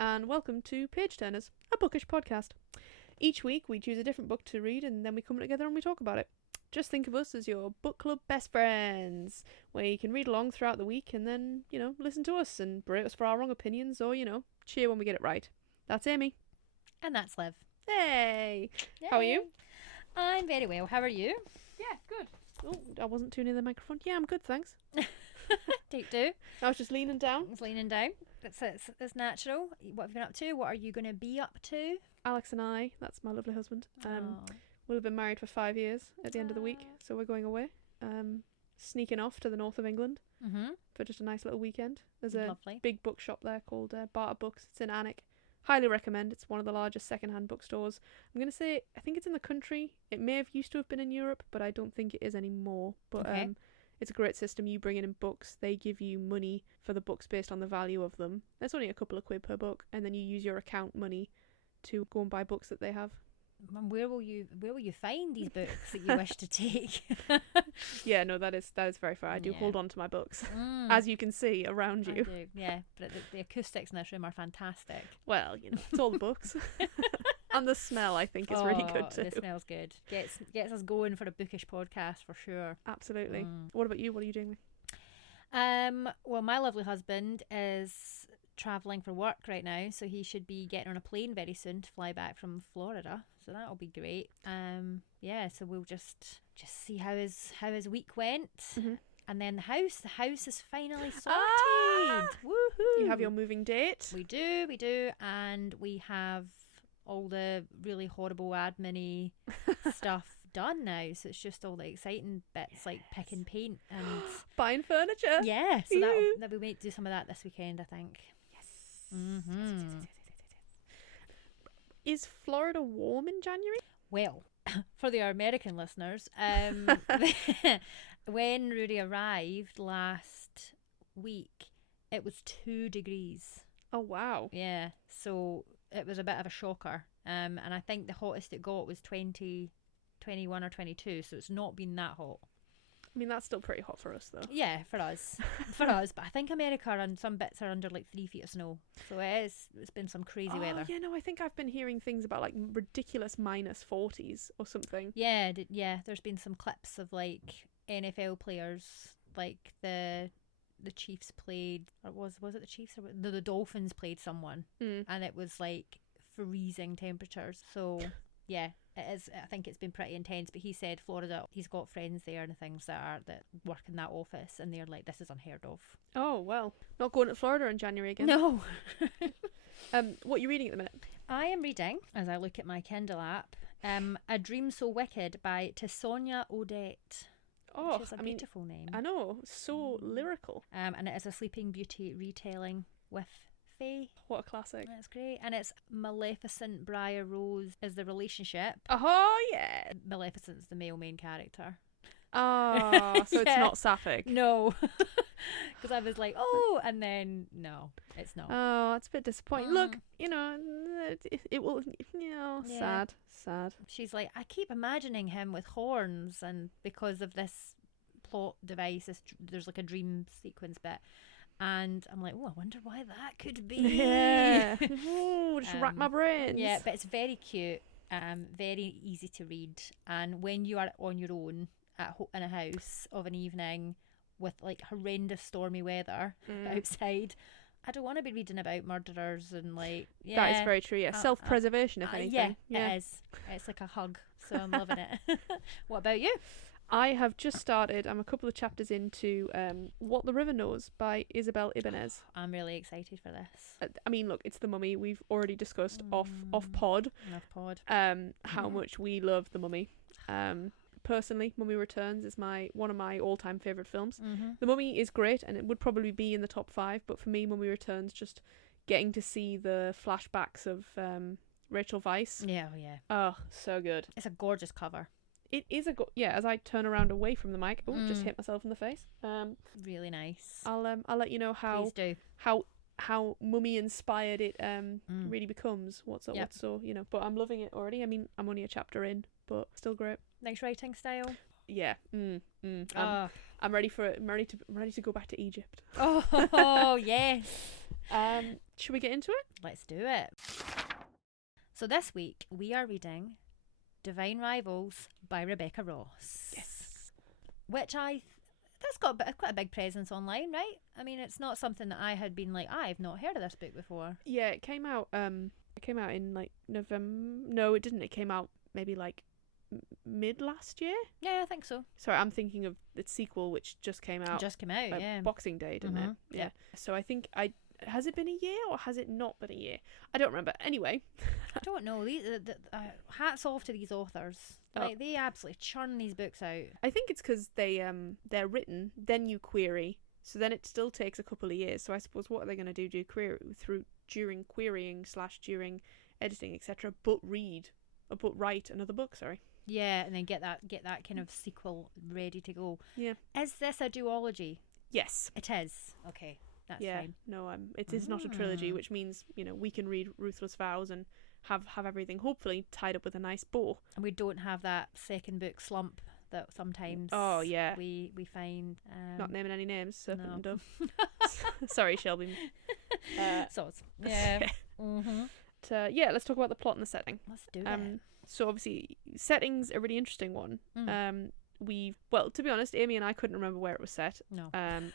and welcome to Page Turners, a bookish podcast. Each week we choose a different book to read and then we come together and we talk about it. Just think of us as your book club best friends, where you can read along throughout the week and then, listen to us and berate us for our wrong opinions or, cheer when we get it right. That's Amy. And that's Liv. Hey! Yay. How are you? I'm very well. How are you? Yeah, good. Oh, I wasn't too near the microphone. Yeah, I'm good, thanks. Do. I was just leaning down. It's leaning down. It's natural. What have you been up to? What are you going to be up to? Alex and I, that's my lovely husband, we'll have been married for 5 years at the end of the week, so we're going away. Sneaking off to the north of England for just a nice little weekend. There's a big bookshop there called Barter Books. It's in Alnwick. Highly recommend. It's one of the largest second-hand bookstores. I'm going to say, I think it's in the country. It may have used to have been in Europe, but I don't think it is anymore. But it's a great system. You bring in books, they give you money for the books based on the value of them. There's only a couple of quid per book, and then you use your account money to go and buy books that they have. And where will you find these books that you wish to take? Yeah, no, that is very fair. I do hold on to my books, as you can see around you. I do, yeah. But the acoustics in this room are fantastic. Well, it's all the books. And the smell, I think, is really good too. The smell's good. Gets us going for a bookish podcast for sure. Absolutely. What about you? What are you doing? Well, my lovely husband is travelling for work right now, so he should be getting on a plane very soon to fly back from Florida. So that'll be great. So we'll just see how his week went. And then the house is finally sorted. Woohoo! You have your moving date. We do, and we have all the really horrible admin-y stuff done now, so it's just all the exciting bits like picking paint and buying furniture. Yeah, so that we might do some of that this weekend, I think. Yes. Is Florida warm in January? Well, for the American listeners, when Rudy arrived last week, it was 2 degrees. Oh wow. Yeah, so it was a bit of a shocker. And I think the hottest it got was 20, 21 or 22, so it's not been that hot. I mean, that's still pretty hot for us, though. Yeah, for us. But I think America and some bits are under like 3 feet of snow. So it's been some crazy weather. Yeah, no, I think I've been hearing things about like ridiculous minus 40s or something. Yeah, there's been some clips of like NFL players, like the Chiefs played, or was it the Chiefs? Or the Dolphins played someone, and it was like freezing temperatures. So yeah, it is. I think it's been pretty intense. But he said Florida, he's got friends there and things that work in that office, and they're like, this is unheard of. Oh well, not going to Florida in January again. No. What are you reading at the minute? I am reading, as I look at my Kindle app, A Dream So Wicked by Tisonia Odette. Oh, which is a beautiful name. I know, so lyrical. And it is a Sleeping Beauty retelling with Faye. What a classic. That's great. And it's Maleficent Briar Rose is the relationship. Oh, yeah. Maleficent's the male main character. Oh, so it's not sapphic. No. Because I was like, oh, and then no, it's not. Oh, it's a bit disappointing. Look, it will, sad. She's like, I keep imagining him with horns, and because of this plot device, there's like a dream sequence bit. And I'm like, oh, I wonder why that could be. Yeah. Ooh, just rack my brains. Yeah, but it's very cute, very easy to read. And when you are on your own in a house of an evening with like horrendous stormy weather outside, I don't want to be reading about murderers and like... Yeah, that is very true, yeah. Self-preservation, if anything. Yeah, it is. It's like a hug, so I'm loving it. What about you? I have just started, I'm a couple of chapters into What the River Knows by Isabel Ibanez. I'm really excited for this. I mean, look, it's The Mummy. We've already discussed off pod how much we love The Mummy. Personally, Mummy Returns is one of my all-time favourite films. The Mummy is great, and it would probably be in the top 5, but for me, Mummy Returns, just getting to see the flashbacks of Rachel Weisz. Yeah. Oh, so good. It's a gorgeous cover. It is as I turn around away from the mic, just hit myself in the face. Really nice. I'll let you know Please do. how Mummy inspired it really becomes. What's so but I'm loving it already. I mean, I'm only a chapter in, but still great. Nice writing style. Yeah. I'm ready for it. I'm ready to go back to Egypt. Oh yes. Should we get into it? Let's do it. So this week we are reading Divine Rivals by Rebecca Ross. Yes. Which that's got quite a big presence online, right? I mean, it's not something that I had been like, I've not heard of this book before. Yeah, it came out in like November. No, it didn't. It came out maybe like mid last year. Yeah, I think so. Sorry, I'm thinking of the sequel which just came out. Yeah. Boxing Day, didn't it? Yeah. So I think has it been a year or has it not been a year? I don't remember. Anyway, I don't know. Hats off to these authors. Like they absolutely churn these books out. I think it's because they're written, then you query, so then it still takes a couple of years. So I suppose what are they going to do query during querying / during editing, etc. But write another book. Sorry. Yeah, and then get that kind of sequel ready to go. Yeah. Is this a duology? Yes. It is. Okay, that's fine. No, it is not a trilogy, which means we can read Ruthless Vows and have everything hopefully tied up with a nice bow. And we don't have that second book slump that sometimes we find. Not naming any names, Serpent no. and Dove. Sorry, Shelby. Yeah. Let's talk about the plot and the setting. Let's do that. So obviously, setting's a really interesting one. To be honest, Amy and I couldn't remember where it was set. No. And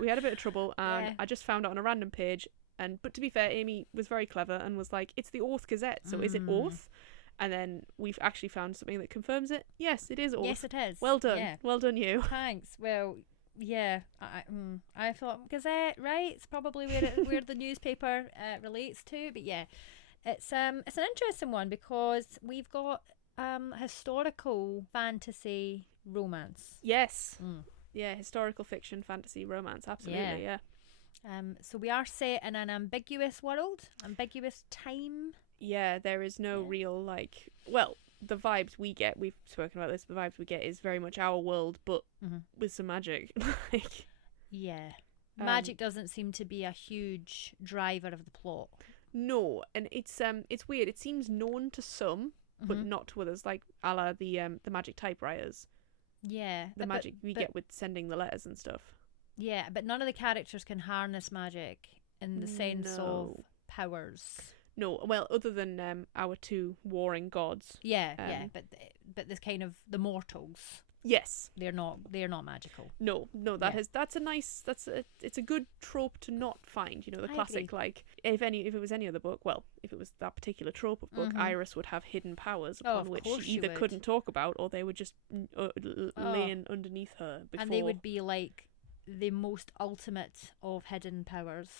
we had a bit of trouble, and I just found it on a random page. But to be fair, Amy was very clever and was like, "It's the Orth Gazette, so is it Orth?" And then we've actually found something that confirms it. Yes, it is Orth. Yes, it is. Well done. Yeah. Well done, you. Thanks. Well, yeah. I thought Gazette, right? It's probably where the newspaper relates to. But yeah, it's an interesting one because we've got historical fantasy romance. Yes. Yeah, historical fiction, fantasy, romance. Absolutely. Yeah. So we are set in an ambiguous world, ambiguous time. Yeah, there is no real the vibes we get, we've spoken about this, the vibes we get is very much our world, but with some magic. Magic doesn't seem to be a huge driver of the plot. No, and it's weird. It seems known to some, but not to others, like a la the magic typewriters. Yeah. The magic we get with sending the letters and stuff. Yeah, but none of the characters can harness magic in the sense of powers. No, well, other than our two warring gods. Yeah, but this kind of the mortals. Yes, they're not magical. No, it's a good trope to not find. The classic agree. if it was any other book, if it was that particular trope of book, Iris would have hidden powers upon which she either couldn't talk about or they would just laying underneath her before. And they would be like the most ultimate of hidden powers,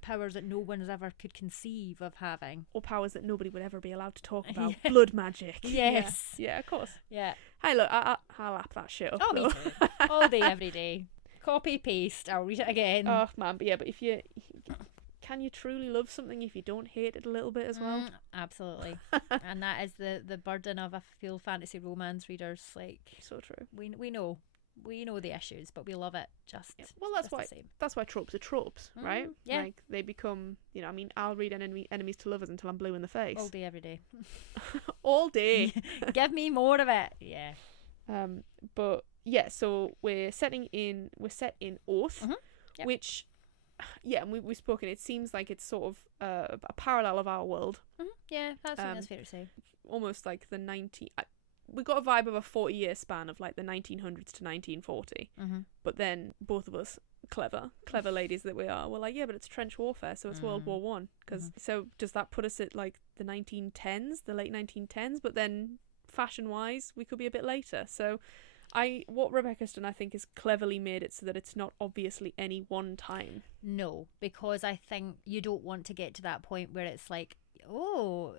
powers that no one ever could conceive of having, or powers that nobody would ever be allowed to talk about. Blood magic. Yes. Yeah, of course. Yeah. Hey, look, I'll lap that shit up. Oh, me too. All day, every day. Copy paste. I'll read it again. Oh man, but if you can you truly love something if you don't hate it a little bit as well? Absolutely. And that is the burden of, I feel, fantasy romance readers. Like, so true. We know the issues, but we love it just. Yeah. Well, that's why tropes are tropes, right? Yeah. Like they become, I'll read enemies to lovers until I'm blue in the face. All day, every day. All day. Give me more of it. Yeah. But yeah, so we're set in Orth, which, and we've spoken. It seems like it's sort of a parallel of our world. Yeah, that's fair to say. Almost like the 90. We got a vibe of a 40-year span of like the 1900s to 1940. But then both of us, clever ladies that we are, were like, yeah, but it's trench warfare, so it's World War One. So does that put us at like the 1910s, the late 1910s? But then fashion-wise, we could be a bit later. So what Rebecca's done, I think, is cleverly made it so that it's not obviously any one time. No, because I think you don't want to get to that point where it's like, oh,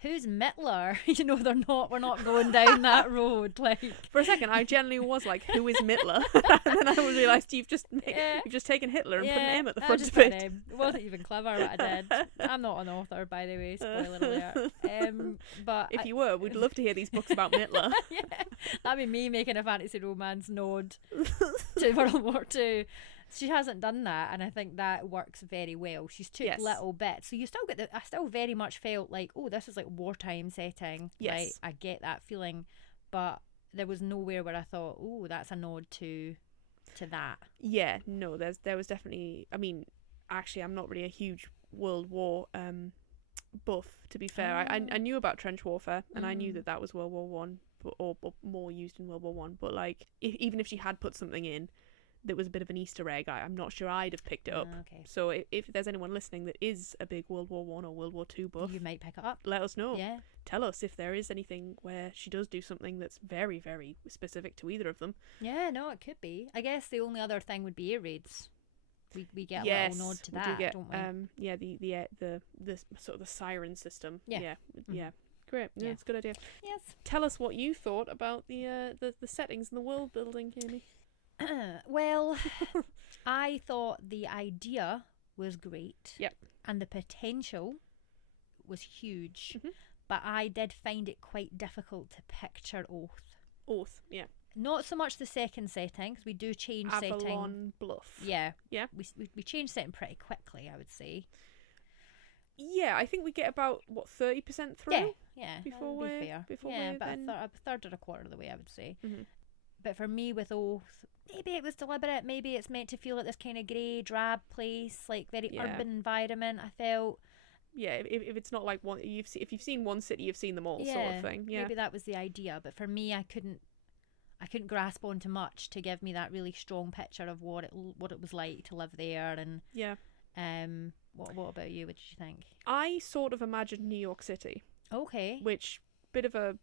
who's Mittler? We're not going down that road. Like, for a second, I genuinely was like, who is Mittler? And then I realised you've just taken Hitler and put an M at the front of it. It wasn't even clever what I did. I'm not an author, by the way, spoiler alert. But if you were, we'd love to hear these books about Mittler. Yeah, that'd be me making a fantasy romance nod to World War II. She hasn't done that, and I think that works very well. She's took little bits, so you still get I still very much felt like, oh, this is like wartime setting. Yes, right? I get that feeling, but there was nowhere where I thought, oh, that's a nod to that. Yeah, no, there was definitely. I mean, actually, I'm not really a huge World War buff, to be fair. I knew about trench warfare, and I knew that was World War One, or more used in World War One. But like, even if she had put something in that was a bit of an Easter egg, I'm not sure I'd have picked it up. Okay. So if there's anyone listening that is a big World War One or World War Two buff, you might pick it up. Let us know. Yeah. Tell us if there is anything where she does do something that's very, very specific to either of them. Yeah, no, it could be. I guess the only other thing would be air raids. We get a little nod to that, don't we? Yeah, the sort of the siren system. Yeah. Yeah. Great. Yeah, it's a good idea. Yes. Tell us what you thought about the settings and the world building, Amy. Well, I thought the idea was great. Yep. And the potential was huge. But I did find it quite difficult to picture Oath. Yeah. Not so much the second setting, because we do change setting. Avalon Bluff. Yeah. Yeah. We change setting pretty quickly, I would say. Yeah, I think we get about, 30% through? Yeah. Before we're a third or a quarter of the way, I would say. But for me, with Oath, maybe it was deliberate. Maybe it's meant to feel like this kind of grey, drab place, like very urban environment. I felt. Yeah, if it's not like one, if you've seen one city, you've seen them all, sort of thing. Yeah. Maybe that was the idea. But for me, I couldn't grasp onto much to give me that really strong picture of what it was like to live there. And what about you? What did you think? I sort of imagined New York City. Okay. Which bit of a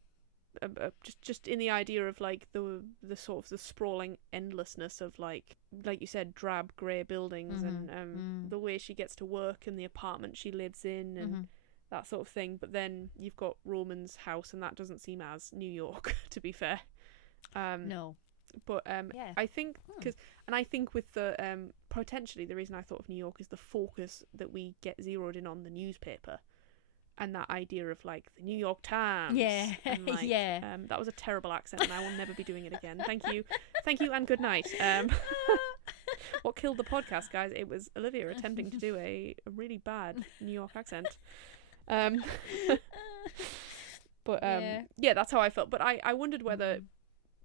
just in the idea of like the sort of the sprawling endlessness of like you said, drab grey buildings and the way she gets to work and the apartment she lives in and that sort of thing. But then you've got Roman's house, and that doesn't seem as New York, to be fair. No. But I think I think with the potentially the reason I thought of New York is the focus that we get zeroed in on the newspaper. And that idea of like the New York Times. Yeah. And, like, that was a terrible accent, and I will never be doing it again. Thank you, and good night. What killed the podcast, guys? It was Olivia attempting to do a really bad New York accent. But that's how I felt. But I wondered whether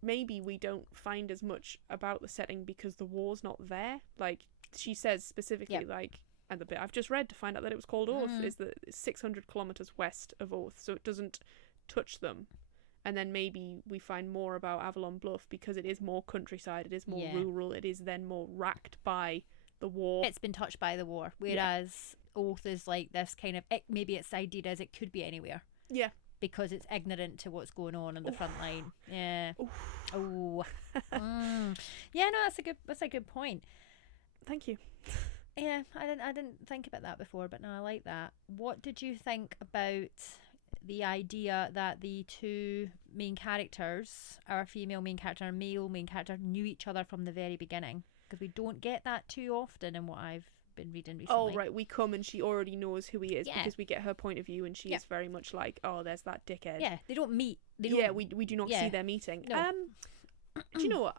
maybe we don't find as much about the setting because the war's not there. Like she says specifically, like. And the bit I've just read to find out that it was called Oath is that it's 600 kilometres west of Oath, so it doesn't touch them. And then maybe we find more about Avalon Bluff because it is more countryside, it is more rural, it is then more racked by the war. It's been touched by the war, whereas Oath is like this kind of, maybe its idea is it could be anywhere. Yeah. Because it's ignorant to what's going on the front line. Yeah. Oh. Yeah, no, that's a good point. Thank you. Yeah, I didn't think about that before, but no, I like that. What did you think about the idea that the two main characters, our female main character and male main character, knew each other from the very beginning? Because we don't get that too often in what I've been reading recently. Oh, right, we come and she already knows who he is because we get her point of view, and she is very much like, oh, there's that dickhead. Yeah, they don't meet. We do not see their meeting. No. Do you know what?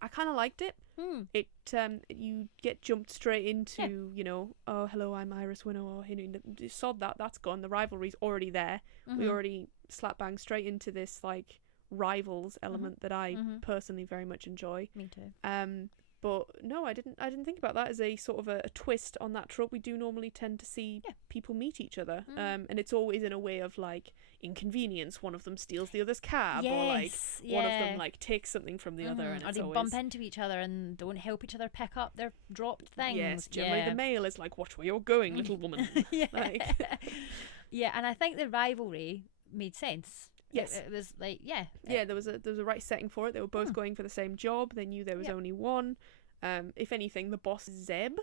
I kind of liked it. It you get jumped straight into oh hello, I'm Iris Winnow, or sod that's gone. The rivalry's already there. We already slap bang straight into this like rivals element that I personally very much enjoy. Me too. But no, I didn't think about that as a sort of a twist on that trope. We do normally tend to see people meet each other, and it's always in a way of like inconvenience. One of them steals the other's cab, or like one of them like takes something from the other, and or they bump into each other and don't help each other pick up their dropped things. Yes, generally the male is like, "Watch where you're going, little woman." Yeah, and I think the rivalry made sense. Yes, it was like there was a right setting for it. They were both going for the same job. They knew there was only one. If anything, the boss Zed,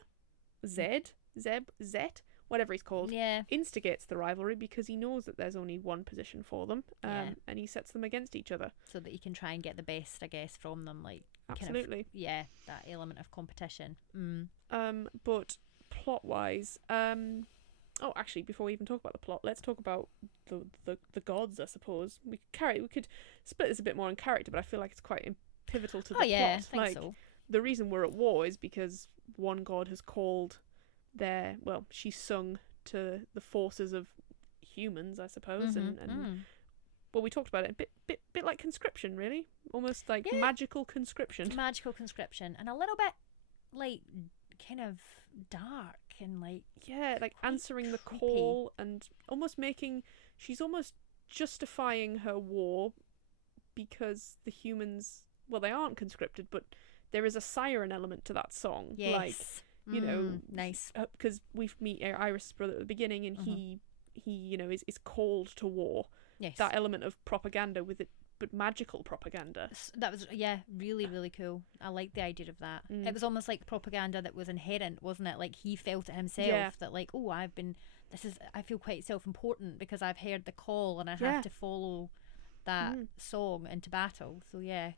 whatever he's called, instigates the rivalry because he knows that there's only one position for them, and he sets them against each other so that he can try and get the best, I guess, from them. Like absolutely, that element of competition. But plot wise, oh, actually, before we even talk about the plot, let's talk about the gods, I suppose. We could split this a bit more in character, but I feel like it's quite pivotal to the plot. I think so. The reason we're at war is because one god has called she's sung to the forces of humans, I suppose, and well, we talked about it a bit like conscription, really, almost like magical conscription. Magical conscription, and a little bit like kind of dark and like answering the creepy. call and almost she's almost justifying her war because the humans, well, they aren't conscripted, but there is a siren element to that song. Yes. Like, you know, nice, because we meet Iris' brother at the beginning, and he you know, is called to war. Yes. That element of propaganda with it, but magical propaganda. That was, really, really cool. I like the idea of that. It was almost like propaganda that was inherent, wasn't it? Like he felt it himself that like, oh, I feel quite self-important because I've heard the call and I have to follow that song into battle. So a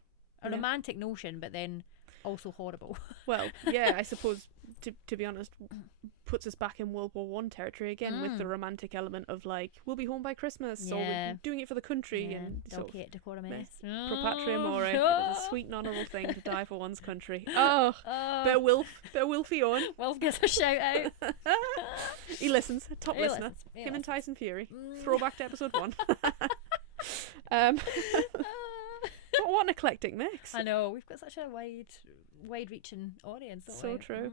romantic notion, but then also horrible. Well, yeah, I suppose to be honest, puts us back in World War One territory again with the romantic element of like, we'll be home by Christmas, or we're doing it for the country, and sort of pro patria more. It's a sweet and honourable thing to die for one's country. Oh, bit of Wilfie on. Wilf gets a shout out. He listens, top listener. Him and Tyson Fury. Throwback to episode 1. What an eclectic mix. I know, we've got such a wide-reaching audience. So true.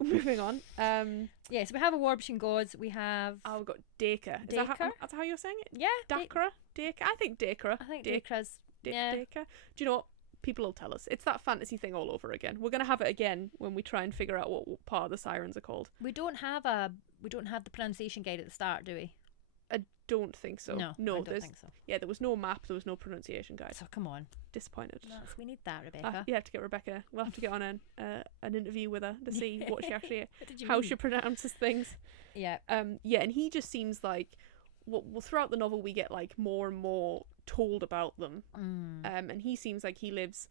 Moving on. So we have a War Between Gods. We have... we've got Dacre. That's how you're saying it? Yeah. Dacre? Dacre? I think Dacre. I think Dacre's... Dacre. Do you know what? People will tell us. It's that fantasy thing all over again. We're going to have it again when we try and figure out what part of the sirens are called. We don't have the pronunciation guide at the start, do we? I don't think so. No, I don't think so. Yeah, there was no map, there was no pronunciation guide. So come on. Disappointed. We need that, Rebecca. You have to get Rebecca. We'll have to get on an interview with her to see what she actually, how she pronounces things. Yeah. And he just seems like, well, throughout the novel we get like more and more told about them. And he seems like he lives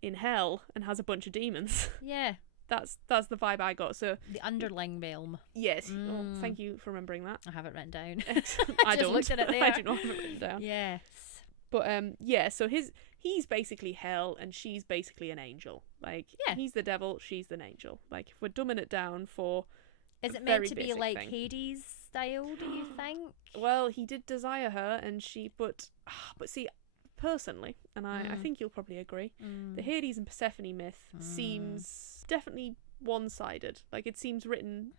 in hell and has a bunch of demons. Yeah. That's the vibe I got. So the underling realm. Yes. Oh, thank you for remembering that. I have it written down. I just don't. Looked at it there. I do not have it written down. Yes. But so he's basically hell and she's basically an angel. Like he's the devil, she's an angel. Like if we're dumbing it down for is it meant to be like Hades style, do you think? Well, he did desire her and but see, personally, and I think you'll probably agree, the Hades and Persephone myth seems definitely one-sided. Like it seems written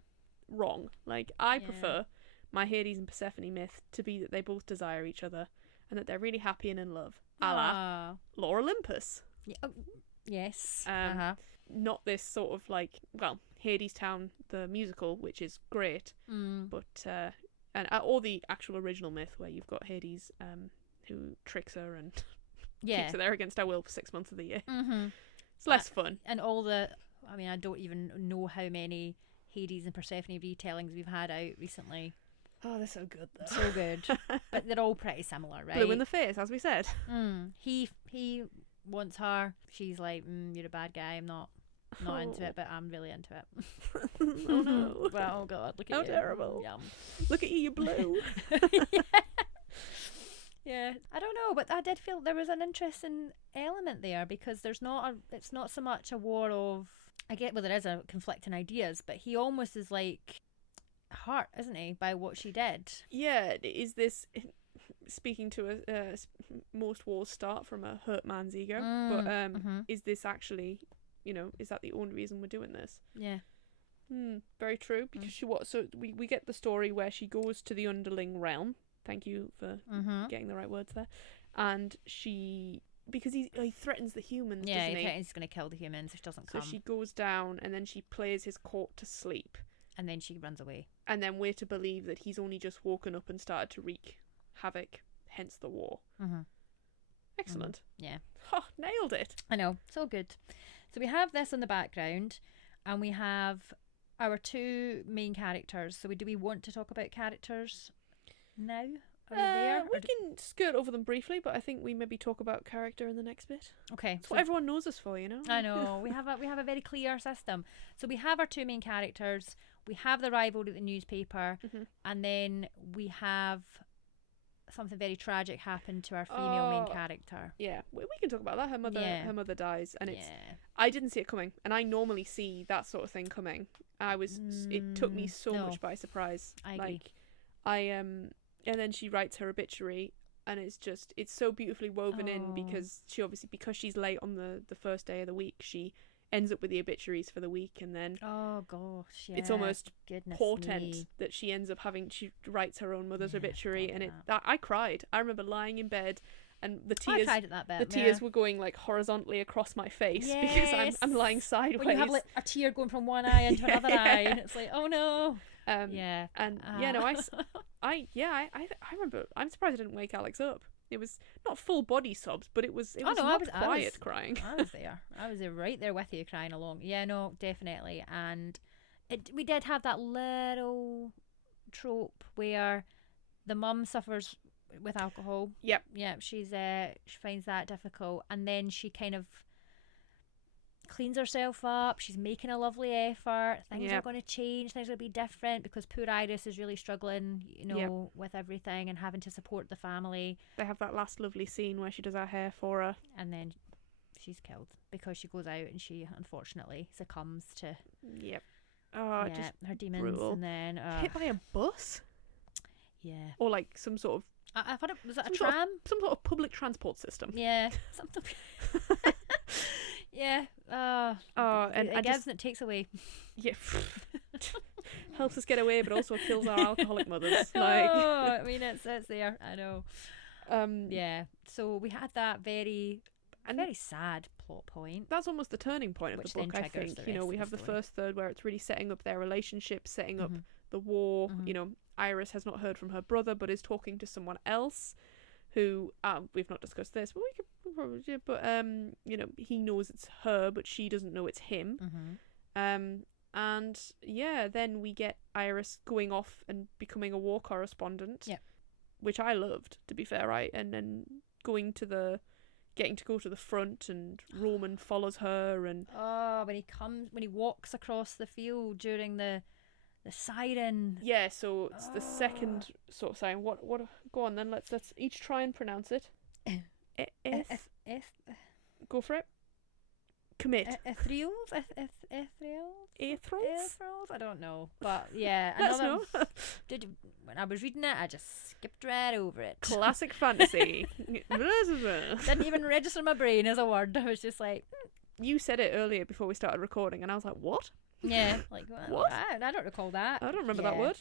wrong. Like I prefer my Hades and Persephone myth to be that they both desire each other and that they're really happy and in love, a la Lore Olympus. Yes. Not this sort of like, well, Hades Town the musical, which is great, but or the actual original myth where you've got Hades who tricks her and keeps her there against her will for 6 months of the year. It's less fun. And I don't even know how many Hades and Persephone retellings we've had out recently. Oh, they're so good though. So good. But they're all pretty similar, right? Blue in the face, as we said. He wants her. She's like, you're a bad guy. I'm not into it, but I'm really into it. Oh no. Well, oh god, look at how you. terrible. Yum. Look at you, you're blue. Yeah, I don't know, but I did feel there was an interesting element there because it's not so much a war of, I get there is a conflicting ideas, but he almost is like hurt, isn't he, by what she did? Yeah, is this, speaking to most wars start from a hurt man's ego, but is this actually, is that the only reason we're doing this? Yeah. Very true, because we get the story where she goes to the underling realm. Thank you for getting the right words there. And because he threatens the humans, doesn't he? He threatens he's going to kill the humans if she doesn't come. So she goes down and then she plays his court to sleep. And then she runs away. And then we're to believe that he's only just woken up and started to wreak havoc, hence the war. Excellent. Yeah. Oh, nailed it. I know, so good. So we have this in the background and we have our two main characters. So do we want to talk about characters now? We can skirt over them briefly, but I think we maybe talk about character in the next bit. Okay, that's what everyone knows us for, I know. we have a very clear system. So we have our two main characters. We have the rivalry at the newspaper, and then we have something very tragic happen to our female main character. Yeah, we can talk about that. Her mother dies, and I didn't see it coming, and I normally see that sort of thing coming. It took me so much by surprise. I agree. And then she writes her obituary, and it's so beautifully woven in because she's late on the first day of the week, she ends up with the obituaries for the week, and then oh gosh, yeah, it's almost portent me. that she ends up having. She writes her own mother's obituary, and that. I cried. I remember lying in bed, and the tears. I cried at that bit. The tears were going like horizontally across my face because I'm lying sideways. When you have like a tear going from one eye into another eye, and it's like, oh no. Yeah, and I remember. I'm surprised I didn't wake Alex up. It was not full body sobs, but it was quiet crying. I was there. I was there, right there with you, crying along. Yeah, no, definitely. And we did have that little trope where the mum suffers with alcohol. Yep. Yeah, she finds that difficult, and then she kind of cleans herself up. She's making a lovely effort. Things are going to change. Things are going to be different because poor Iris is really struggling, with everything and having to support the family. They have that last lovely scene where she does her hair for her, and then she's killed because she goes out and she unfortunately succumbs to. Yep. Oh, yeah, just her demons, brutal. and then hit by a bus. Yeah. Or like some sort of. I thought it was a tram. Some sort of public transport system. Yeah. Something. Yeah. And it gives and it takes away. Yeah. Helps us get away, but also kills our alcoholic mothers. I mean, it's there. I know. Yeah. So we had that very sad plot point. That's almost the turning point of the book. I think we have the first third where it's really setting up their relationship, setting up the war. Iris has not heard from her brother, but is talking to someone else. Who we've not discussed this, but we could probably do. But he knows it's her, but she doesn't know it's him. And yeah, then we get Iris going off and becoming a war correspondent. Yeah, which I loved, to be fair, right? And then getting to go to the front, and Roman follows her, and when he walks across the field during the siren. Yeah, so it's the second sort of siren. What? Go on then. Let's each try and pronounce it. Go for it. Commit. Ethereals? Ethereals? I don't know, but yeah. Let us know. When I was reading it, I just skipped right over it. Classic fantasy. Didn't even register my brain as a word. I was just like. You said it earlier before we started recording, and I was like, what? Yeah, like what? I don't recall that. I don't remember that word.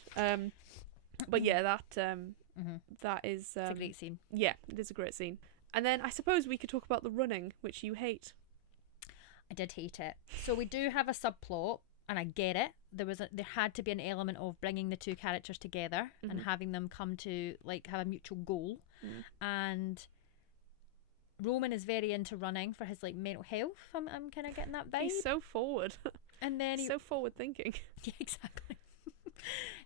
But yeah, that is it's a great scene. Yeah, it is a great scene. And then I suppose we could talk about the running, which you hate. I did hate it. So we do have a subplot, and I get it. There had to be an element of bringing the two characters together and having them come to have a mutual goal. And Roman is very into running for his mental health. I'm kind of getting that vibe. He's so forward. And then so forward thinking. Yeah, exactly.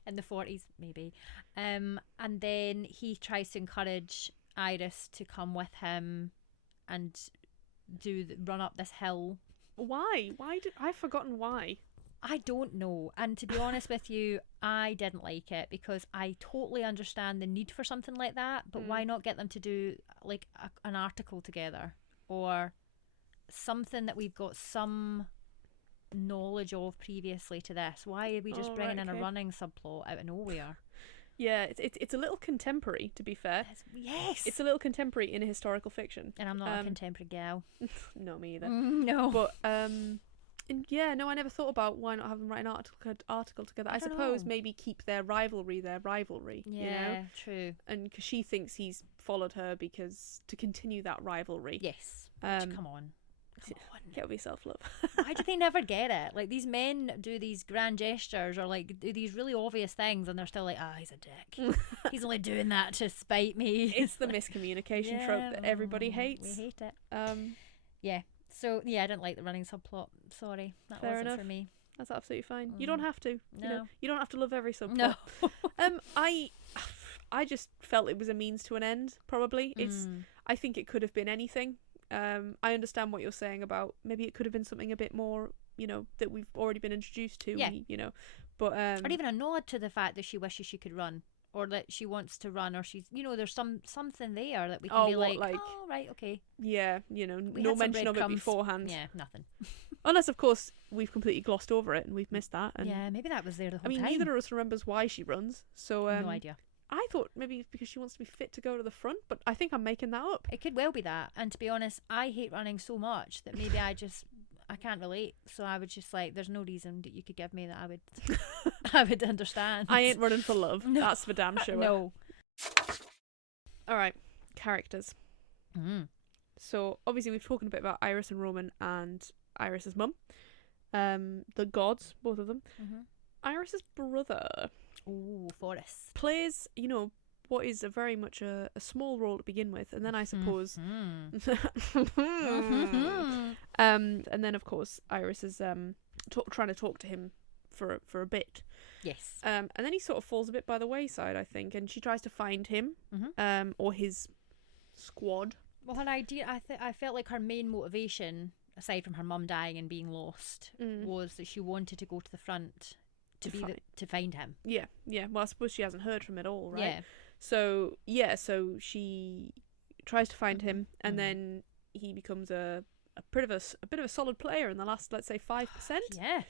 In the 40s, maybe. And then he tries to encourage Iris to come with him and run up this hill. Why? I've forgotten why. I don't know. And to be honest with you, I didn't like it because I totally understand the need for something like that, but why not get them to do an article together or something that we've got some knowledge of previously to this? Why are we just bringing in a running subplot out of nowhere? Yeah, it's a little contemporary, to be fair. Yes, it's a little contemporary in a historical fiction, and I'm not a contemporary gal. Not me either. No, but I never thought about why not have them write an article together. I suppose maybe keep their rivalry. Yeah, true. And because she thinks he's followed her to continue that rivalry. Yes. Come on. Get over yourself, love. Why do they never get it? These men do these grand gestures or do these really obvious things, and they're still like, he's a dick. He's only doing that to spite me. It's the miscommunication trope that everybody hates. We hate it. Yeah. So I didn't like the running subplot. Sorry, that wasn't for me. That's absolutely fine. You don't have to. No. You don't have to love every subplot. No. I just felt it was a means to an end. Probably I think it could have been anything. I understand what you're saying about maybe it could have been something a bit more, that we've already been introduced to. Yeah. But or even a nod to the fact that she wishes she could run, or that she wants to run, or she's, there's something there that we can be oh right, okay. Yeah, no mention of it beforehand. Yeah, nothing. Unless, of course, we've completely glossed over it and we've missed that. And yeah, maybe that was there the whole time. Neither of us remembers why she runs, so no idea. I thought maybe it's because she wants to be fit to go to the front, but I think I'm making that up. It could well be that. And to be honest, I hate running so much that maybe I I can't relate. So I would just like, there's no reason that you could give me that I would I would understand. I ain't running for love. No. That's for damn sure. No. All right, characters. So obviously we've spoken a bit about Iris and Roman and Iris's mum. The gods, both of them. Iris's brother, Forrest, plays, you know, what is very much a small role to begin with, and then I suppose and then of course Iris is trying to talk to him for a bit. Yes. And then he sort of falls a bit by the wayside, I think, and she tries to find him or his squad. Well, her idea, I felt like her main motivation, aside from her mum dying and being lost, was that she wanted to go to the front to find him. Yeah. Well, I suppose she hasn't heard from him at all, right? Yeah. So she tries to find him, and then he becomes a bit of a solid player in the last, let's say, 5%. Yeah.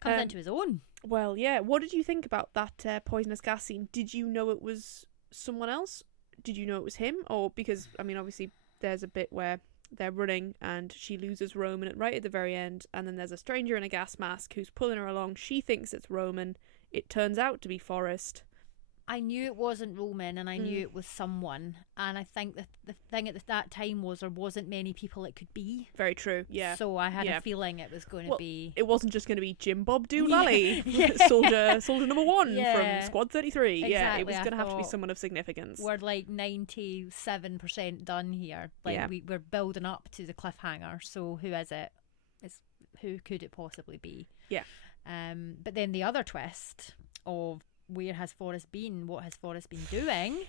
Comes into his own. Well, yeah. What did you think about that poisonous gas scene? Did you know it was someone else? Did you know it was him? Or because, I mean, obviously there's a bit where they're running and she loses Roman right at the very end, and then there's a stranger in a gas mask who's pulling her along. She thinks it's Roman. It turns out to be Forrest. I knew it wasn't Roman, and I knew it was someone, and I think the thing at that time was there wasn't many people it could be. Very true, yeah. So I had a feeling it was going to be... It wasn't just going to be Jim Bob Doolally, soldier number 1 from Squad 33. Exactly, yeah, it was going to have to be someone of significance. We're like 97% done here. Like we're building up to the cliffhanger, so who is it? Who could it possibly be? Yeah. But then the other twist of... where has Forrest been? What has Forrest been doing?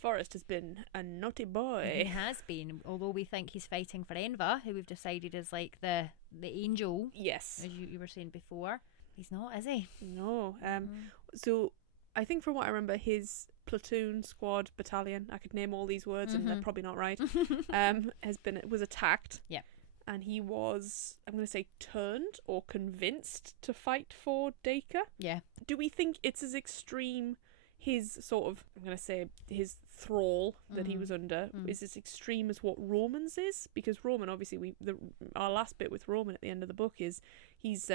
Forrest has been a naughty boy. He has been, although we think he's fighting for Enva, who we've decided is like the angel. Yes. As you were saying before. He's not, is he? No. So I think from what I remember, his platoon, squad, battalion, I could name all these words and they're probably not right, was attacked. Yeah. And he was, I'm going to say, turned or convinced to fight for Dacre. Yeah. Do we think it's as extreme, his sort of, I'm going to say, his thrall that he was under, is as extreme as what Roman's is? Because Roman, obviously, our last bit with Roman at the end of the book is he's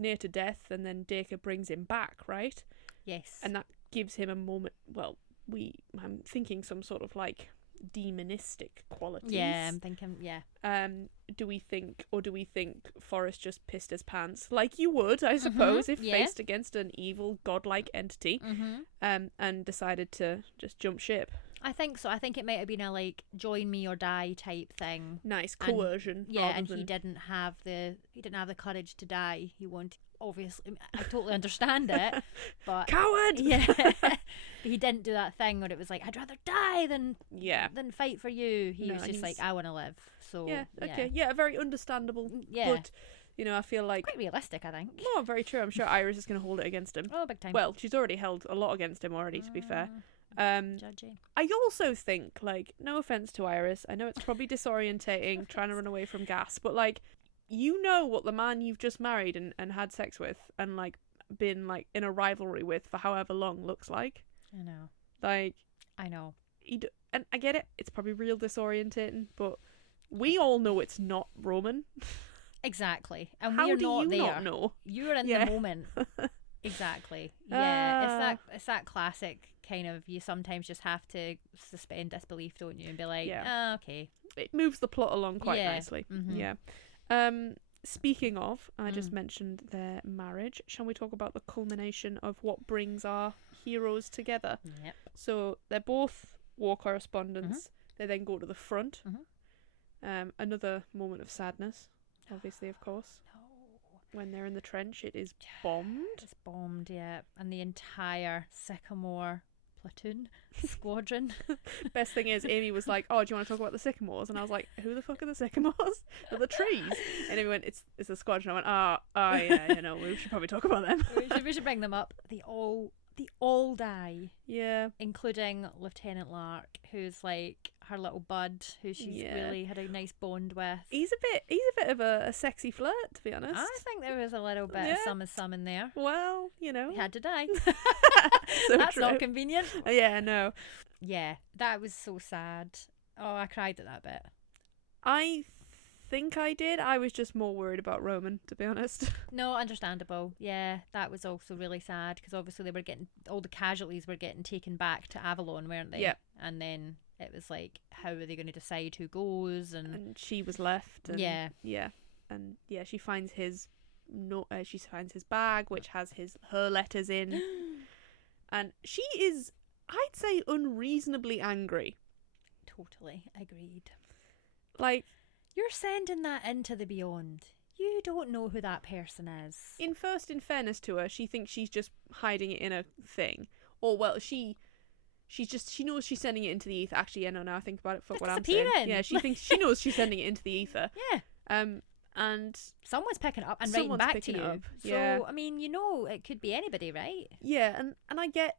near to death, and then Dacre brings him back, right? Yes. And that gives him a moment, well, I'm thinking some sort of like demonistic qualities. Yeah, I'm thinking, yeah. Do we think Forrest just pissed his pants, like you would, I suppose, if faced against an evil godlike entity, and decided to just jump ship? I think so. I think it might have been a like join me or die type thing. Nice coercion. He didn't have the courage to die. He wanted, obviously, I totally understand it, but coward. Yeah. But he didn't do that thing where it was like, I'd rather die than fight for you. He was just like, I want to live. So a very understandable. Yeah. But you know, I feel like quite realistic, I think. No, very true. I'm sure Iris is going to hold it against him. Oh, big time. Well, she's already held a lot against him already, to be fair. Judgy. I also think, like, no offense to Iris, I know it's probably disorientating trying to run away from gas, but like, you know what the man you've just married and had sex with and like been like in a rivalry with for however long looks like. I know. Like, I know. And I get it, it's probably real disorientating, but we all know it's not Roman. Exactly. And how we're do not you there. not know? You're in the moment. Exactly. Yeah. It's that classic kind of, you sometimes just have to suspend disbelief, don't you, and be like, okay. It moves the plot along quite nicely. Yeah. Speaking of, I just mentioned their marriage. Shall we talk about the culmination of what brings our heroes together? Yep. So they're both war correspondents. They then go to the front. Another moment of sadness, obviously, of course. When they're in the trench, it is bombed. It's bombed, yeah. And the entire Sycamore platoon, squadron. Best thing is, Amy was like, oh, do you want to talk about the Sycamores? And I was like, who the fuck are the Sycamores? They're the trees. And Amy went, it's the squadron. I went, yeah, you know, we should probably talk about them. we should bring them up. They all die. Yeah. Including Lieutenant Lark, who's like her little bud, who she's really had a nice bond with. He's a bit of a sexy flirt, to be honest. I think there was a little bit of some in there. Well, you know. He had to die. So that's true. Not convenient. Yeah, no. Yeah, that was so sad. Oh, I cried at that bit. I think I did. I was just more worried about Roman, to be honest. No, understandable. Yeah, that was also really sad because obviously they were getting, all the casualties were getting taken back to Avalon, weren't they? Yeah. And then it was like, how are they going to decide who goes? And she was left. And, yeah. And yeah, she finds his bag, which has her letters in, and she is, I'd say, unreasonably angry. Totally agreed. Like, you're sending that into the beyond. You don't know who that person is. In fairness to her, she thinks she's just hiding it in a thing, or well, she knows she's sending it into the ether. Actually, yeah, no, now I think about it, fuck what I'm saying. Yeah, she knows she's sending it into the ether. Yeah. And someone's picking it up and writing back to you. Yeah. So I mean, it could be anybody, right? Yeah, and I get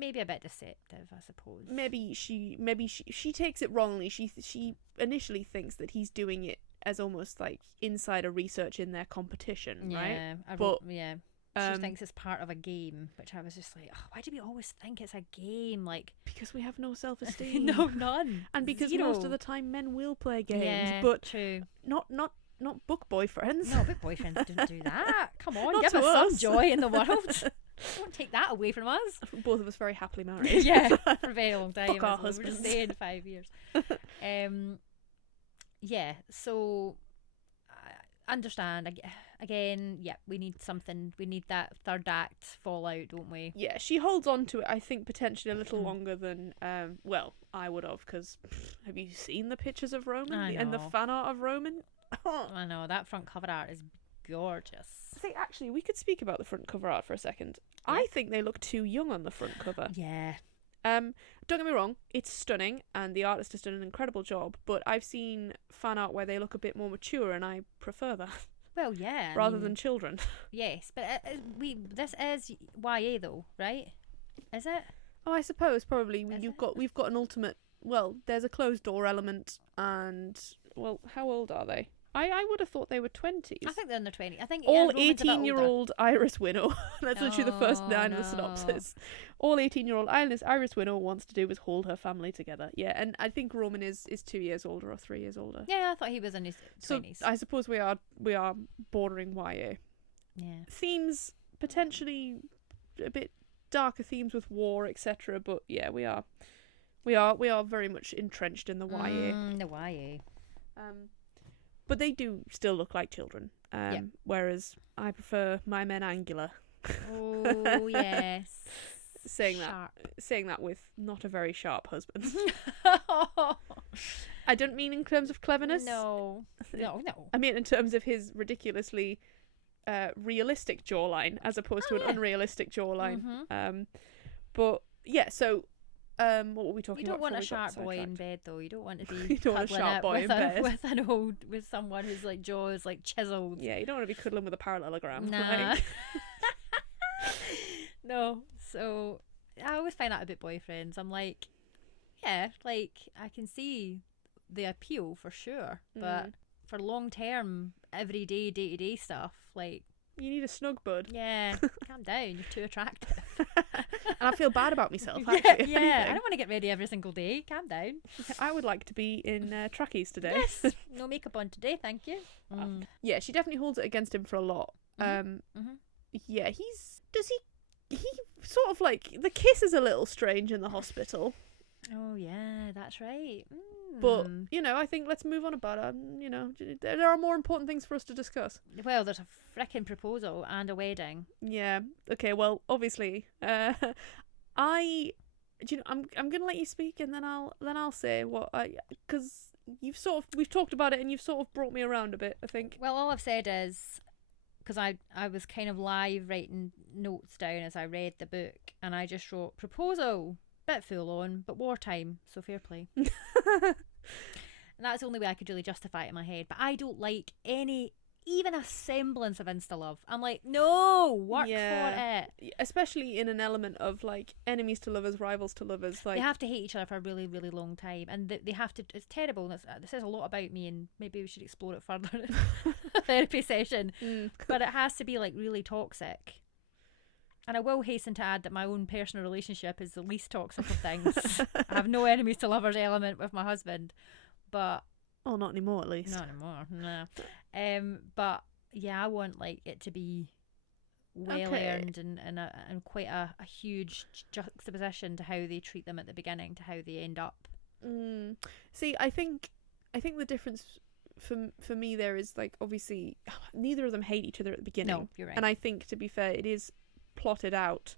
maybe a bit deceptive, I suppose. Maybe she takes it wrongly. She initially thinks that he's doing it as almost like insider research in their competition, right? She thinks it's part of a game, which I was just like, oh, why do we always think it's a game? Like, because we have no self-esteem. No, none. And because most of the time men will play games, yeah, but true. Not book boyfriends. No, book boyfriends didn't do that. Come on, Not give to us us. some joy in the world. Don't take that away from us. Both of us very happily married. Yeah, for a very long time. Fuck our We're just husbands. saying 5 years. Yeah, so I understand. Again, yeah, we need something. We need that third act fallout, don't we? Yeah, she holds on to it, I think, potentially a little longer than, well, I would have, because have you seen the pictures of Roman? And the fan art of Roman? I know, that front cover art is gorgeous. See, actually, we could speak about the front cover art for a second. Yeah. I think they look too young on the front cover. Yeah. Don't get me wrong, it's stunning, and the artist has done an incredible job, but I've seen fan art where they look a bit more mature, and I prefer that. Well, yeah. Rather than children. Yes, but this is YA though, right? Is it? Oh, I suppose probably we've got an ultimate. Well, there's a closed door element, and well, how old are they? I would have thought they were 20s. I think they're in their 20s. I think all 18-year-old Iris Winnow. That's literally the first line of the no. synopsis. All 18-year-old Iris Winnow wants to do is hold her family together. Yeah, and I think Roman is 2 years older or 3 years older. Yeah, I thought he was in his 20s. So I suppose we are bordering YA. Yeah. Themes potentially a bit darker themes with war, etc. But yeah, we are very much entrenched in the YA. The YA. But they do still look like children. Whereas I prefer my men angular. Oh yes. saying that with not a very sharp husband. I don't mean in terms of cleverness. No. I mean in terms of his ridiculously realistic jawline as opposed to an unrealistic jawline. Mm-hmm. But yeah, so what were we talking about? You don't want a sharp boy in bed though. You don't want to be you don't want a sharp boy in bed with someone whose like jaw is like chiseled. Yeah, you don't want to be cuddling with a parallelogram. Nah. Like. No. So I always find that a bit boyfriends. I'm like, yeah, like I can see the appeal for sure, but for long term, everyday, day to day stuff, like you need a snug bud. Yeah, calm down. You're too attractive. And I feel bad about myself. Actually, yeah. I don't want to get ready every single day. Calm down. I would like to be in trackies today. Yes. No makeup on today, thank you. Yeah, she definitely holds it against him for a lot. Yeah, he sort of like the kiss is a little strange in the hospital. Oh yeah, that's right. But I think let's move on about it. There are more important things for us to discuss. Well, there's a frickin' proposal and a wedding. Yeah. Okay. Well, obviously, I'm gonna let you speak, and then I'll say what because we've talked about it, and you've sort of brought me around a bit. I think. Well, all I've said is because I was kind of live writing notes down as I read the book, and I just wrote proposal. Bit full on, but wartime, so fair play. And that's the only way I could really justify it in my head. But I don't like even a semblance of insta-love. I'm like, no, work for it. Especially in an element of like enemies to lovers, rivals to lovers. Like they have to hate each other for a really, really long time, and they have to. It's terrible. And this says a lot about me, and maybe we should explore it further in a therapy session. But it has to be like really toxic. And I will hasten to add that my own personal relationship is the least toxic of things. I have no enemies to lovers element with my husband. But Oh, not anymore, at least. Not anymore, no. But yeah, I want like it to be well earned and quite a huge juxtaposition to how they treat them at the beginning to how they end up. See, I think the difference for me there is, like, obviously neither of them hate each other at the beginning. No, you're right. And I think, to be fair, it is plotted out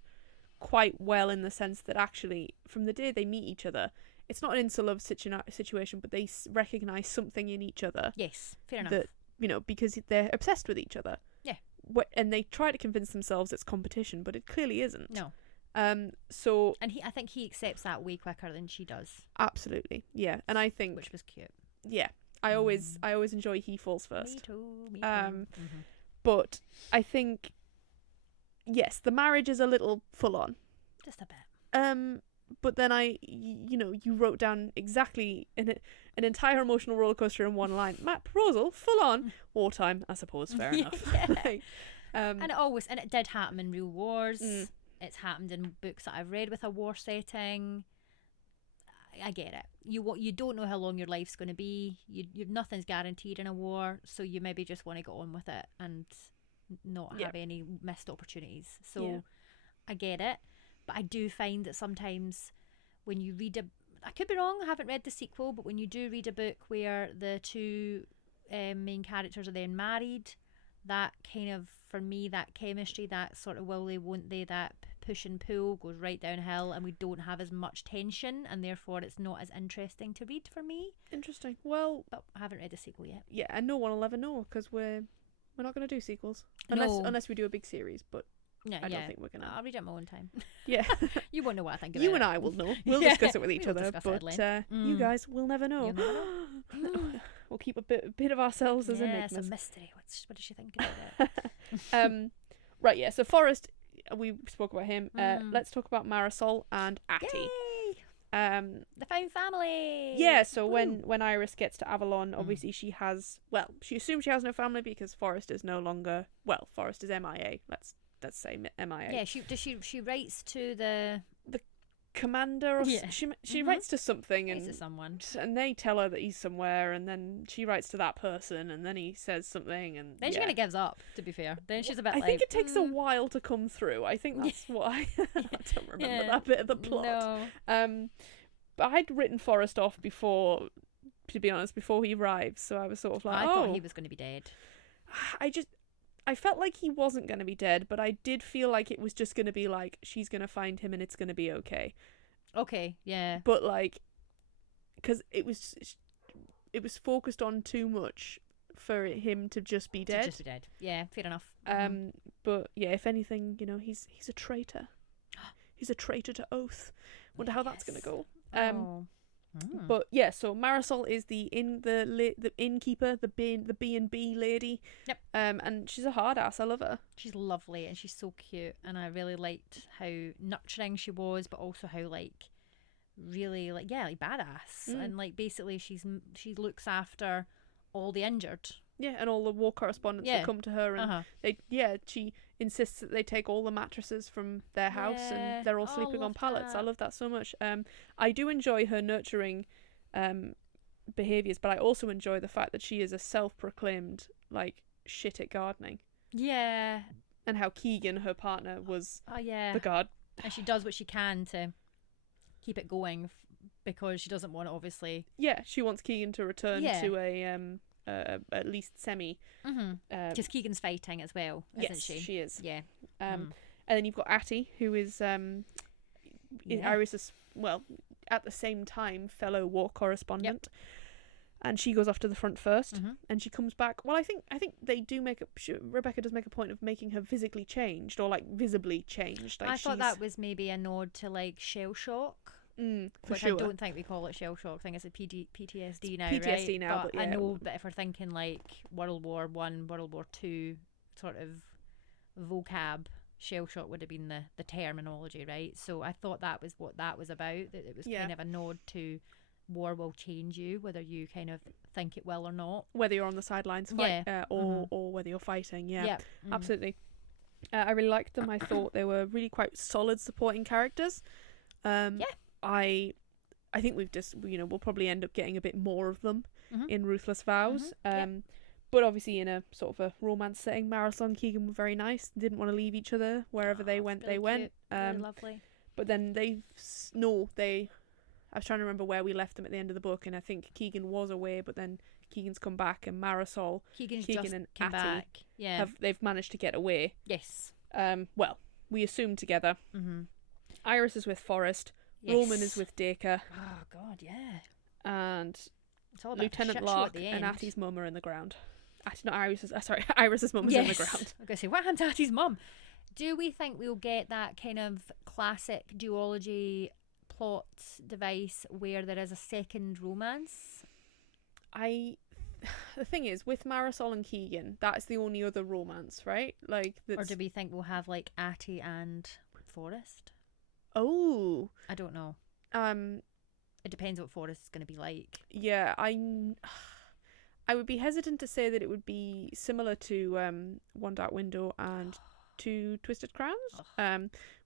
quite well in the sense that actually from the day they meet each other, it's not an insta-love situation, but they recognise something in each other. Yes, fair enough. That, you know, because they're obsessed with each other. Yeah. And they try to convince themselves it's competition, but it clearly isn't. No. So. And I think he accepts that way quicker than she does. Absolutely, yeah. And I think, which was cute. Yeah, I always enjoy he falls first. Me too. But I think, yes, the marriage is a little full on. Just a bit. But then you wrote down exactly an entire emotional roller coaster in one line. Matt proposal, full on, wartime. I suppose, fair enough. Yeah. And it did happen in real wars. It's happened in books that I've read with a war setting. I get it. You don't know how long your life's going to be. You nothing's guaranteed in a war, so you maybe just want to get on with it and not have any missed opportunities. So I get it. But I do find that sometimes when you read I could be wrong, I haven't read the sequel, but when you do read a book where the two main characters are then married, that kind of, for me, that chemistry, that sort of will they, won't they, that push and pull goes right downhill, and we don't have as much tension, and therefore it's not as interesting to read for me. Interesting. Well, but I haven't read the sequel yet. Yeah, and no one will ever know because we're not going to do sequels unless we do a big series, but. Yeah, I don't think we're gonna. I'll read it at my own time. Yeah. You won't know what I think about it. You and I will know. We'll discuss it with each other, but you guys will never know. You'll never know. We'll keep a bit of ourselves as enigmas. Yeah, it's a mystery. What does she think about it? Right, yeah. So Forrest, we spoke about him. Let's talk about Marisol and Atty. Yay! The found family. Yeah. So when Iris gets to Avalon, obviously she assumes she has no family because Forrest is no longer. Well, Forrest is MIA. Let's say MIA. Yeah, she writes to the commander or she writes to something to someone, and they tell her that he's somewhere, and then she writes to that person, and then he says something, and then she kind of gives up, to be fair. Then she's a bit I think it takes a while to come through. I think that's why I don't remember that bit of the plot. No. But I'd written Forrest off before, to be honest, before he arrives, so I was sort of like, I thought he was going to be dead. I felt like he wasn't going to be dead, but I did feel like it was just going to be like, she's going to find him and it's going to be okay. Okay, yeah. But like, because it was focused on too much for him to just be dead. Yeah, fair enough. But yeah, if anything, he's a traitor. He's a traitor to oath. Wonder how that's going to go. But yeah, so Marisol is the innkeeper, the B&B lady. Yep. And she's a hard ass. I love her. She's lovely and she's so cute, and I really liked how nurturing she was, but also how really badass. And basically she looks after all the injured. Yeah, and all the war correspondents that come to her, and she insists that they take all the mattresses from their house, and they're all sleeping on pallets. I love that so much. I do enjoy her nurturing behaviours, but I also enjoy the fact that she is a self-proclaimed shit at gardening. Yeah. And how Keegan, her partner, was the god. And she does what she can to keep it going because she doesn't want to, obviously. Yeah, she wants Keegan to return to a at least semi. Because Keegan's fighting as well, isn't she? She is. Yeah. And then you've got Atty, who is Iris's, at the same time, fellow war correspondent. Yep. And she goes off to the front first, and she comes back. Well, I think they do Rebecca does make a point of making her physically changed, or visibly changed. I thought that was maybe a nod to shell shock. Which sure. I don't think we call it shell shock. I think it's a PTSD now, PTSD right? now, but I know that if we're thinking World War I, World War II sort of vocab, shell shock would have been the terminology, right? So I thought that was what that was about, that it was kind of a nod to war will change you, whether you kind of think it will or not. Whether you're on the sidelines or whether you're fighting, absolutely. I really liked them. I thought they were really quite solid supporting characters. I think we've just we'll probably end up getting a bit more of them in Ruthless Vows. But obviously in a sort of a romance setting, Marisol and Keegan were very nice. Didn't want to leave each other. Wherever they went, really they went. Really lovely. But then I was trying to remember where we left them at the end of the book, and I think Keegan was away, but then Keegan's come back, and Marisol, Keegan and Atty they've managed to get away. Yes. Well, we assume together. Iris is with Forrest. Yes. Roman is with Dacre. Oh God, yeah. And Lieutenant Lark and Atty's mum are in the ground. Iris's mum is in the ground. I'm gonna say, what happened to Atty's mum? Do we think we'll get that kind of classic duology plot device where there is a second romance? The thing is, with Marisol and Keegan, that's the only other romance, right? Or do we think we'll have Atty and Forrest? Oh, I don't know. It depends what Forrest is going to be like. Yeah, I would be hesitant to say that it would be similar to One Dark Window and Two Twisted Crowns.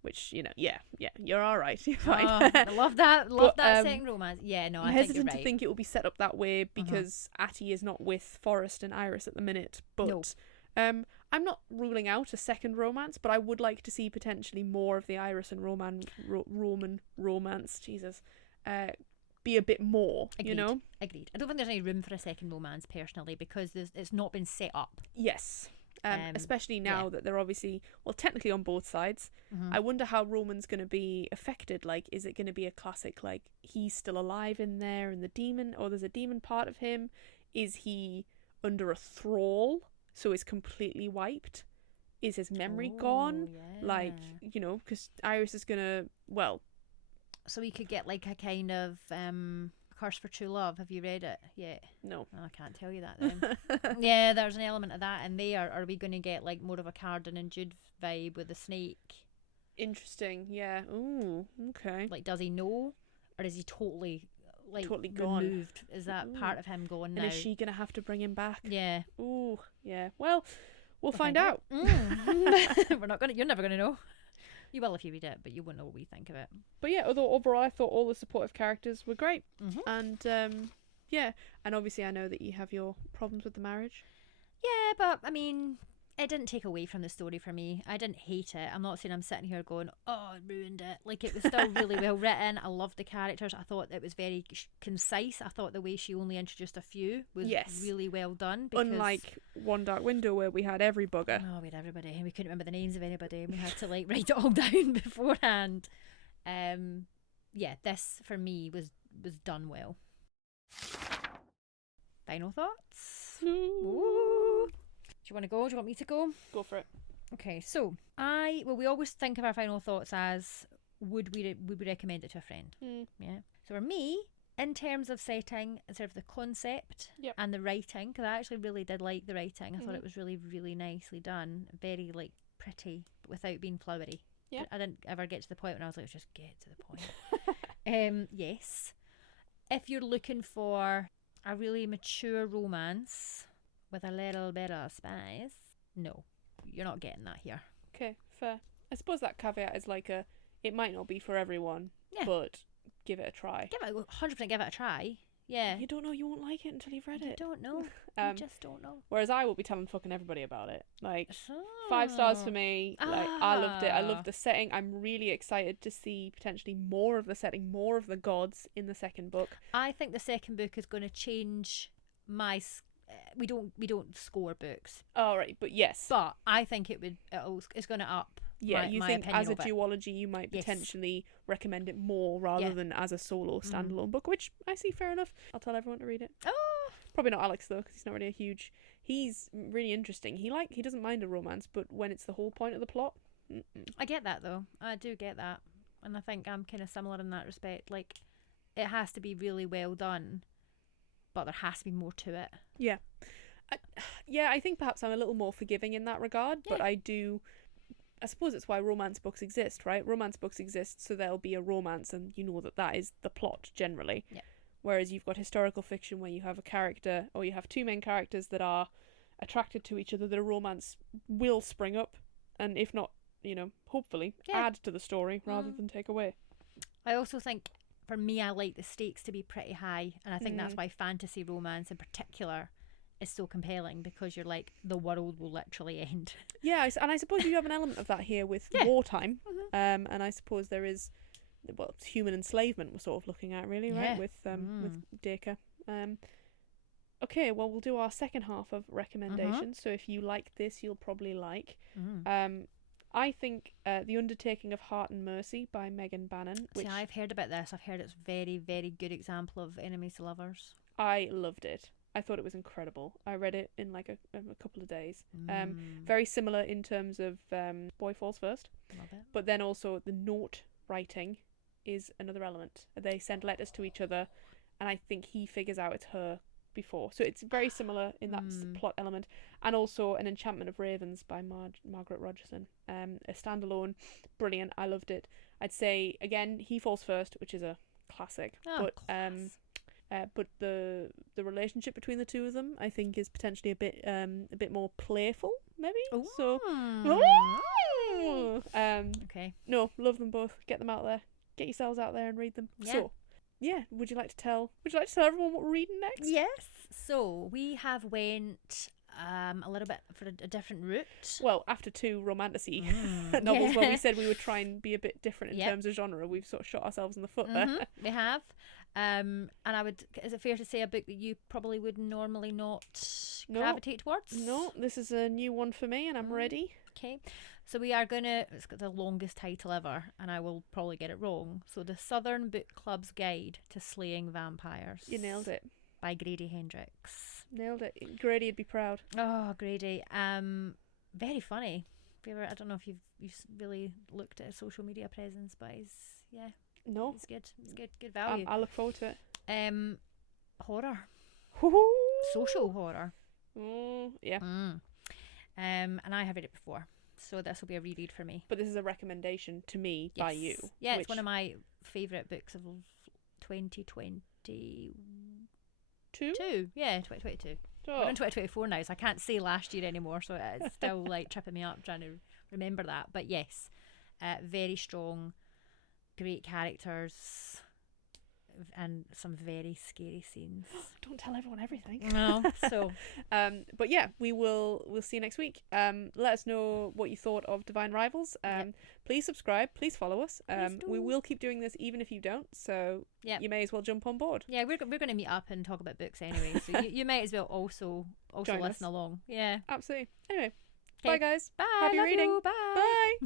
Which, you're all right. You're fine. I love that. Love that second romance. Yeah, no, I think you're right. Hesitant to think it will be set up that way because Atty is not with Forrest and Iris at the minute. But I'm not ruling out a second romance, but I would like to see potentially more of the Iris and Roman romance. Jesus. Be a bit more. Agreed. Agreed. I don't think there's any room for a second romance personally because it's not been set up. Yes. Especially now that they're obviously, technically on both sides. I wonder how Roman's going to be affected. Is it going to be a classic, he's still alive in there and the demon, or there's a demon part of him? Is he under a thrall, so is completely wiped? Is his memory gone? Yeah. Because Iris is going to, So we could get a kind of Curse for True Love. Have you read it yet? No. Oh, I can't tell you that then. Yeah, there's an element of that in there. Are we going to get more of a Carden and Jude vibe with the snake? Interesting, yeah. Ooh, okay. Does he know? Or is he totally gone? Removed? Is that part of him gone now? And is she going to have to bring him back? Yeah. Ooh, yeah. Well, we'll find out. You're never going to know. You will if you read it, but you won't know what we think of it. But yeah, although overall I thought all the supportive characters were great. And and obviously I know that you have your problems with the marriage. Yeah, but I mean, it didn't take away from the story for me. I didn't hate it. I'm not saying I'm sitting here going, oh, it ruined it. It was still really well written. I loved the characters. I thought it was very concise. I thought the way she only introduced a few was really well done. Unlike One Dark Window where we had every bugger. Oh, we had everybody. And we couldn't remember the names of anybody. And we had to write it all down beforehand. This for me was done well. Final thoughts? Ooh. Do you want to go? Do you want me to go? Go for it. Okay, so we always think of our final thoughts as would we recommend it to a friend? Yeah. So for me, in terms of setting and sort of the concept and the writing, because I actually really did like the writing. I thought it was really, really nicely done. Very pretty, but without being flowery. Yeah. I didn't ever get to the point when I was like, just get to the point. Yes. If you're looking for a really mature romance with a little bit of spice, no, you're not getting that here. Okay, fair. I suppose that caveat is it might not be for everyone, but give it a try. 100% give it a try. Yeah. You don't know, you won't like it until you've read it. You don't know. You just don't know. Whereas I will be telling fucking everybody about it. 5 stars for me. I loved it. I loved the setting. I'm really excited to see potentially more of the setting, more of the gods in the second book. I think the second book is going to change my... We don't score books. All right, but yes. But I think it's going to up. Yeah, you think as a duology you might potentially recommend it more rather than as a solo standalone book, which I see fair enough. I'll tell everyone to read it. Oh, probably not Alex though, because he's not really he's really interesting. He doesn't mind a romance, but when it's the whole point of the plot, I get that though. I do get that, and I think I'm kind of similar in that respect. It has to be really well done, but there has to be more to it. Yeah. I think perhaps I'm a little more forgiving in that regard, but I suppose it's why romance books exist, right? Romance books exist so there'll be a romance and you know that is the plot generally. Yeah. Whereas you've got historical fiction where you have a character or you have two main characters that are attracted to each other, the romance will spring up and if not, hopefully add to the story rather than take away. I also think for me, I like the stakes to be pretty high, and I think that's why fantasy romance in particular is so compelling, because you're like, the world will literally end. Yeah, and I suppose you have an element of that here with wartime, and I suppose there is, well, it's human enslavement we're sort of looking at, really, right, with Dacre. Okay, well, we'll do our second half of recommendations. So if you like this, you'll probably like. I think The Undertaking of Heart and Mercy by Megan Bannon. See, I've heard about this. I've heard it's very, very good example of enemies to lovers. I loved it. I thought it was incredible. I read it in like a couple of days. Very similar in terms of Boy Falls First. Love it. But then also the note writing is another element. They send letters to each other, and I think he figures out it's her before. So it's very similar in that plot element. And also An Enchantment of Ravens by Margaret Rogerson. A standalone, brilliant. I loved it. I'd say, again, He Falls First, which is a classic. But the relationship between the two of them, I think, is potentially a bit more playful, maybe. Ooh. So, okay. No, love them both. Get them out there. Get yourselves out there and read them. Yeah. So, yeah. Would you like to tell everyone what we're reading next? Yes. So we have went a little bit for a different route. Well, after two romantasy novels where we said we would try and be a bit different in terms of genre, we've sort of shot ourselves in the foot there. We have. And is it fair to say a book that you probably would normally not gravitate towards? No, this is a new one for me, and I'm ready. Okay. So it's got the longest title ever, and I will probably get it wrong. So The Southern Book Club's Guide to Slaying Vampires. You nailed it. By Grady Hendrix. Nailed it. Grady'd be proud. Oh, Grady. Very funny. I don't know if you've really looked at his social media presence, but he's No. It's good. It's good value. I look forward to it. Horror. Social horror. Yeah. And I have read it before, so this will be a reread for me. But this is a recommendation to me by you. Yeah, it's one of my favourite books of 2022. Yeah, 2022. We're in 2024 now, so I can't say last year anymore, so it's still like tripping me up trying to remember that. But yes, very strong, great characters, and some very scary scenes. Don't tell everyone everything. No. So but yeah, we'll see you next week. Let us know what you thought of Divine Rivals. Please subscribe, please follow us. We will keep doing this even if you don't, so you may as well jump on board. Yeah, we're going to meet up and talk about books anyway, so you might as well also join listen us. along. Yeah, absolutely. Anyway, bye guys. Bye. Happy Love reading. You. Bye. Bye.